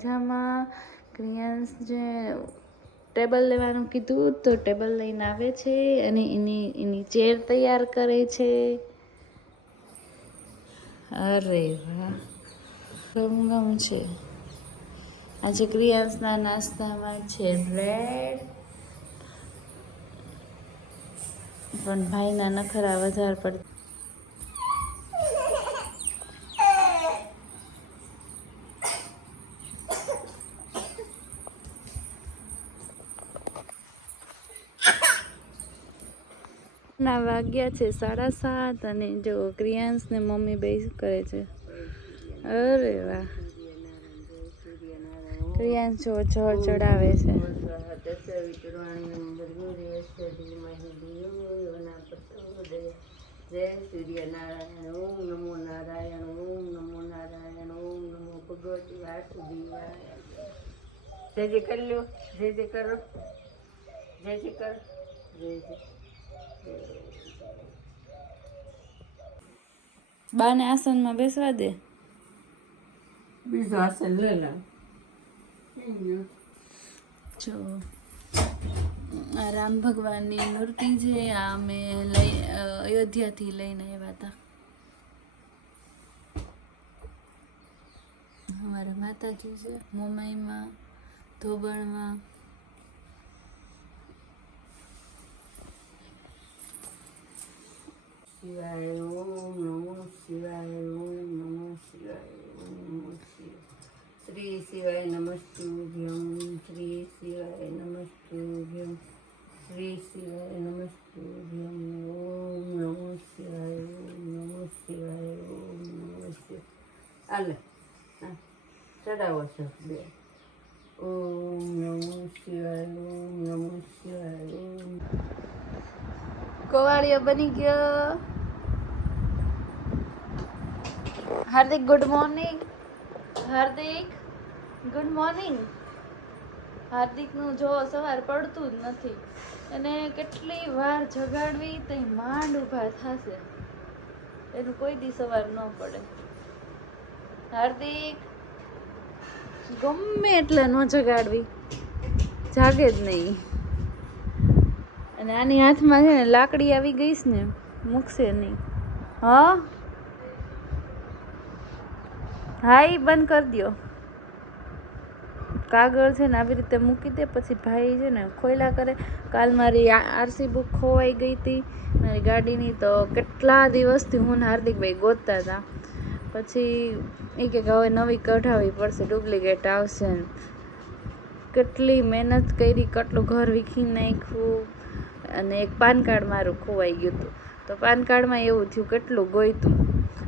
મજામાં. ક્રિયાંશ જે ટેબલ લેવાનું કીધું તો ટેબલ લઈને આવે છે અને એની ચેર તૈયાર કરે છે. અરે વાહ, ગમ છે. આજે ક્રિયાંશના નાસ્તામાં છે બ્રેડ, પણ ભાઈના નખરા વધારે પડતા. ના વાગ્યા છે 7:30 અને જો ક્રિયાંશ ને મમ્મી બે કરે છે. અરે વાહ, ક્રિયાંશ જો જળ ચડાવે છે. જય સૂર્યનારાયણ. ઓમ નમો નારાયણ. ઓમ નમો નારાયણ. ઓમ નમો ભગવતી વાસુદેવાય. જય જય કરી લો, જય જય કરો, જય જય કર, જય જય. બાને આસનમાં બેસવા દે. બીજું આસન લે લે. જો આ રામ ભગવાનની મૂર્તિ છે. આ અમે અયોધ્યાથી લઈને આવ્યા હતા. અમારા માતાજી છે મોમાઈમાં, ધોબણમાં. શિવાય. ઓમ નમો શિવાય. ઓમ નમો શિવાય. ઓમ નમો શિવાય. શ્રી શિવાય નમસ્તુભ્યમ. શ્રી શિવાય નમસ્તુભ્યમ. શ્રી શિવાય નમસ્તુભ્યમ. ઓમ નમો શિવાય. ઓમ નમો શિવાય. ઓમ નમો શિવાય. આલે ચડાવો છો બે. ઓમ નમો શિવાય. ઓમ નમો શિવાય. ઓમ કોવાળિયો બની ગયો. હાર્દિક ગુડ મોર્નિંગ. હાર્દિક ગુડ મોર્નિંગ. હાર્દિકનું જો સવાર પડતું જ નથી. અને કેટલી વાર જગાડવી તો માંડ ઊભા થશે. એનું કોઈ દી સવાર ન પડે. હાર્દિક ગમે એટલે ન જગાડવી, જાગે જ નહીં. અને આની હાથમાં છે ને લાકડી આવી ગઈશ ને, મૂકશે નહીં. હા હા, એ બંધ કરી દો. કાગળ છે ને આવી રીતે મૂકી દે, પછી ભાઈ છે ને ખોયલા કરે. કાલ મારી આરસી બુક ખોવાઈ ગઈ હતી મારી ગાડીની, તો કેટલા દિવસથી હું ને હાર્દિકભાઈ ગોતતા હતા. પછી એ કે હવે નવી કઢાવવી પડશે, ડુપ્લિકેટ આવશે. કેટલી મહેનત કરી, કેટલું ઘર વીખી નાખ્યું. અને એક પાન કાર્ડ મારું ખોવાઈ ગયું હતું. તો પાન કાર્ડમાં એવું થયું, કેટલું ગોઈતું,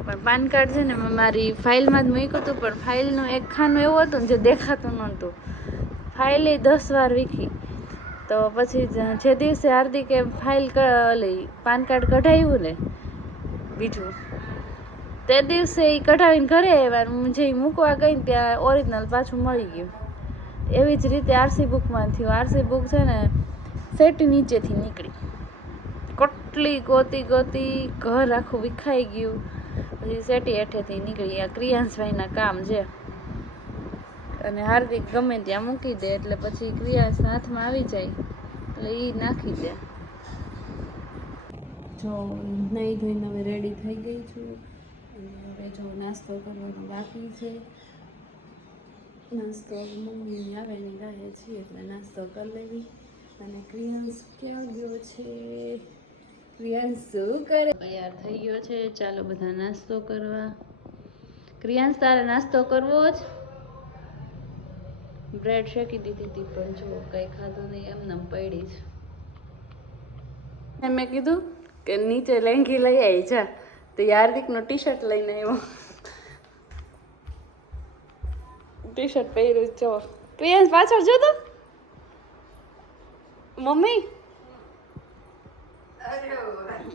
પણ પાન કાર્ડ છે ને મેં મારી ફાઇલમાં જ મૂક્યું હતું. પણ ફાઇલનું એક ખાનું એવું હતું ને જે દેખાતું નહોતું. ફાઇલે 10 વાર વીખી. તો પછી જે દિવસે હાર્દિકે ફાઇલ પાન કાર્ડ કઢાવ્યું ને બીજું, તે દિવસે એ કઢાવીને ઘરે આવ્યા. જે મૂકવા ગઈ ને ત્યાં ઓરિજિનલ પાછું મળી ગયું. એવી જ રીતે આરસી બુકમાં થયું. આરસી બુક છે ને સેટી નીચેથી નીકળી. કેટલી ગોતી ઘર આખું વિખાઈ ગયું. પછી સેટી હેઠેથી નીકળી. આ ક્રિયાંશભાઈના કામ છે. અને હાર્દિક ગમે ત્યાં મૂકી દે એટલે પછી ક્રિયાંશ હાથમાં આવી જાય એટલે એ નાખી દે. જો નહીં ધોઈને હવે રેડી થઈ ગઈ છું. હવે જો નાસ્તો કરવાનો બાકી છે. નાસ્તો મમ્મી આવે ને ગાય છીએ એટલે નાસ્તો કરી લેવી. અને ક્રિયાંશ ક્યાં ગયો છે? ક્રિયાંશ શું કરે? તૈયાર થઈ ગયો છે. ચાલો બધા નાસ્તો કરવા. ક્રિયાંશ તારે નાસ્તો કરવો જ? બ્રેડ શેકી દીધી હતી પણ જો કઈ ખાધું નહીં, એમને પડી જ. મેં કીધું કે નીચે લેંઘી લઈ આવી જા, તો હાર્દિકનો ટી શર્ટ લઈને આવ્યો. ટી શર્ટ પહેર્યું જો. ક્રિયાંશ પાછળ જો તો મમ્મી,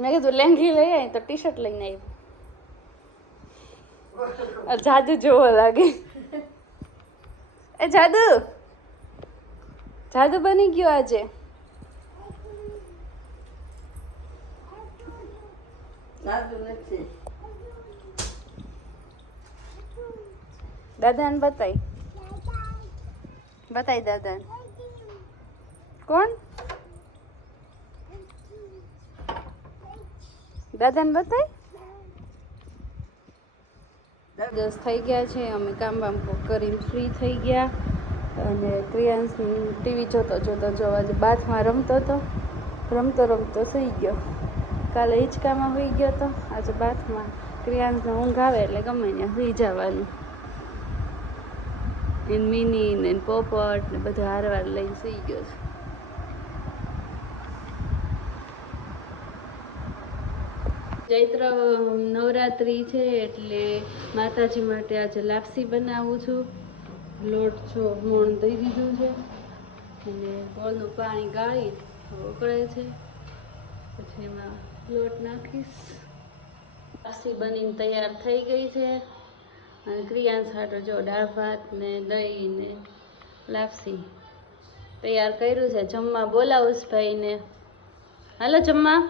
મેં કીધું લેંઘી લઈ આવી તો ટી શર્ટ લઈને આવ્યો. જાદુ જોવો લાગે. એ જાદુ બની ગયો આજે. દાદાને બતાય. બતાય દાદા કોણ દાદાને બતાય દસ થઈ ગયા છે અમે કામ બામ કરીને ફ્રી થઈ ગયા અને ક્રિયાંશ ટીવી જોતો જો આજે બાથમાં રમતો સુઈ ગયો કાલે હિંચકામાં સુઈ ગયો તો આજે બાથમાં ક્રિયાંશને ઊંઘ આવે એટલે ગમે ત્યાં સુઈ જવાનું એને મિની ને પોપટ ને બધું હારવાર લઈને સુઈ ગયો છે ચૈત્ર નવરાત્રી છે એટલે માતાજી માટે આજે લાપસી બનાવું છું લોટ છો મોણ દઈ દીધું છે અને ગોળનું પાણી ગાળી ઉકળે છે પછી એમાં લોટ નાખીશ લાપસી બનીને તૈયાર થઈ ગઈ છે અને ક્રિયાંશ હાટો જો દાળ ભાત ને દહીં ને લાપસી તૈયાર કર્યું છે જમવા બોલાવું ભાઈને હાલો જમવા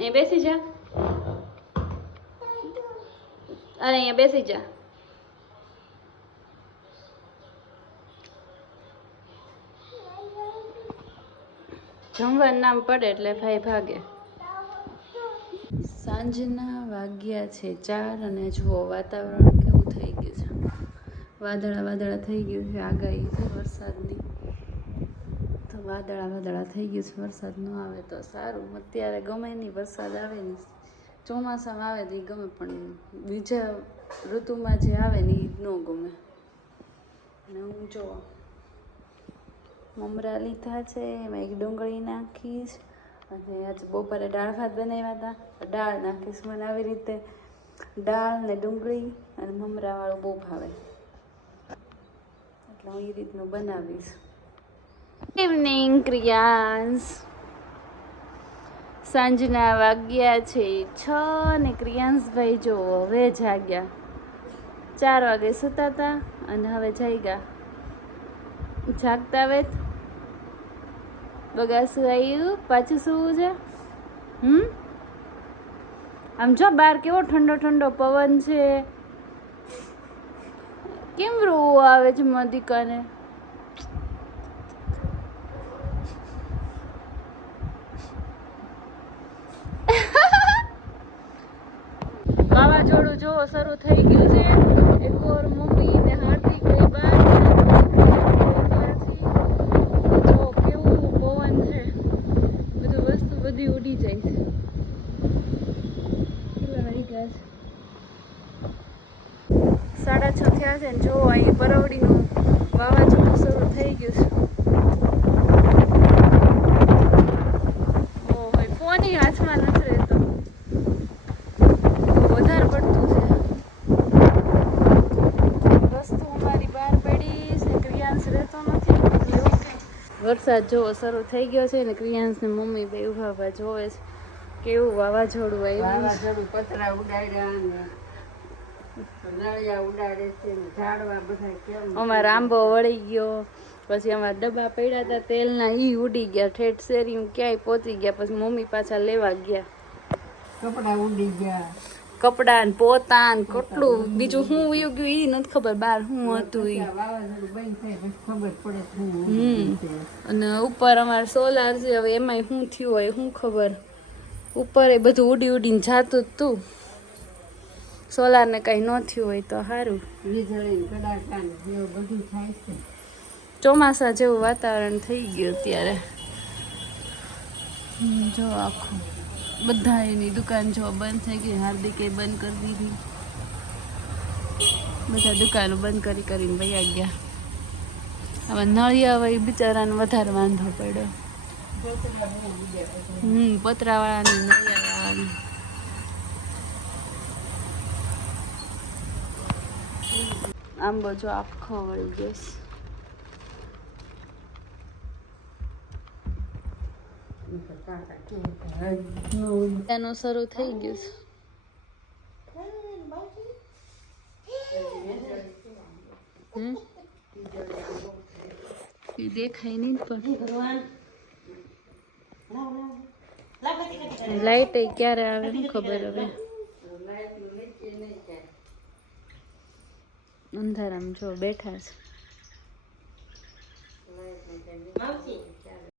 એ બેસી જા અરે અહીંયા બેસી જા જમવાનું નામ પડે એટલે ભાઈ ભાગે સાંજના વાગ્યા છે 4 અને જુઓ વાતાવરણ કેવું થઈ ગયું છે વાદળા થઈ ગયું છે આગાહી છે વરસાદની તો વાદળા થઈ ગયું છે વરસાદ ન આવે તો સારું અત્યારે ગમે નહીં વરસાદ આવે નહીં ચોમાસામાં આવે તો એ ગમે પણ બીજા ઋતુમાં જે આવે ને એ ન ગમે અને હું જો મમરા લીધા છે એમાં એક ડુંગળી નાખીશ અને આજે બપોરે દાળ ભાત બનાવ્યા હતા દાળ નાખીશ મને આવી રીતે દાળ ને ડુંગળી અને મમરાવાળું બહુ ભાવે એટલે હું એ રીતનું બનાવીશ ઇવનિંગ ક્રિયાંશ સાંજના વાગ્યા છે 6 ને ક્રિયાંશભાઈ જો હવે જાગ્યા 4 વાગે સૂતા હતા અને હવે જાગ્યા જાગતા આવે બગાસું આવ્યું પાછું સૂવું છે આમ જો બહાર કેવો ઠંડો પવન છે કેમ રોવું આવે છે મધિકાને વાવાઝોડું જો શરૂ થઈ ગયું છે એક ઓર મમ્મી ને હાર્દિક ભાઈ બહાર જો કેવું પવન છે બધું વસ્તુ બધી ઉડી જાય છે કેટલા વાગ્યા છે 6:30 થયા છે ને જો અહીં પરવડીનું વાવાઝોડું શરૂ થઈ ગયું છે ઓહો ફોન હાથમાં નથી રહેતો વધારે પડતું છે વસ્તુ અમારી બહાર પડી છે ક્રિયાંશ રહેતો નથી વરસાદ જોવો શરૂ થઈ ગયો છે ને ક્રિયાંશ ને મમ્મી બે ઉભા જોવે છે કેવું વાવાઝોડું આવ્યું પતરા ઉડાડ્યા ઉડાડે છે ઝાડવા બધા કેમ અમારા આંબો વળી ગયો પછી અમારા ડબ્બા પડ્યા હતા તેલના ઈ ઉડી ગયા ઠેઠ શેરી ક્યાંય પહોંચી ગયા પછી મમ્મી પાછા લેવા ગયા કપડા ઉડી ગયા કપડા ને પોતા ને કેટલું બીજું શું વયું ગયું ઈ નથી ખબર બહાર શું હતું ઈ વાવાઝોડું બંધ થાય પછી ખબર પડે અને ઉપર અમારે સોલાર છે હવે એમાંય શું થયું હોય શું ખબર ઉપર એ બધું ઉડીને જાતું જ તું સોલારને કઈ ન થયું હોય તો સારું વીજળી કડાકા એવું બધું થાય છે ચોમાસા જેવું વાતાવરણ થઈ ગયું અત્યારે જો આખું બધા એની દુકાન જો બંધ થઈ ગઈ હાર્દિકે બંધ કરી દીધી બધા દુકાનો બંધ કરીને વયા ગયા હવે નળિયા હોય બિચારાને વધારે વાંધો પડ્યો પતરાવાળાની નળિયાવાળાની આંબો જો આખો વળી ગયો એનું શરૂ થઈ ગયું છે દેખાય નહીં પણ લાઈટ ક્યારે આવે શું ખબર હવે અંધારામાં જો બેઠા છે. લાઈટ નથી. ચાલે.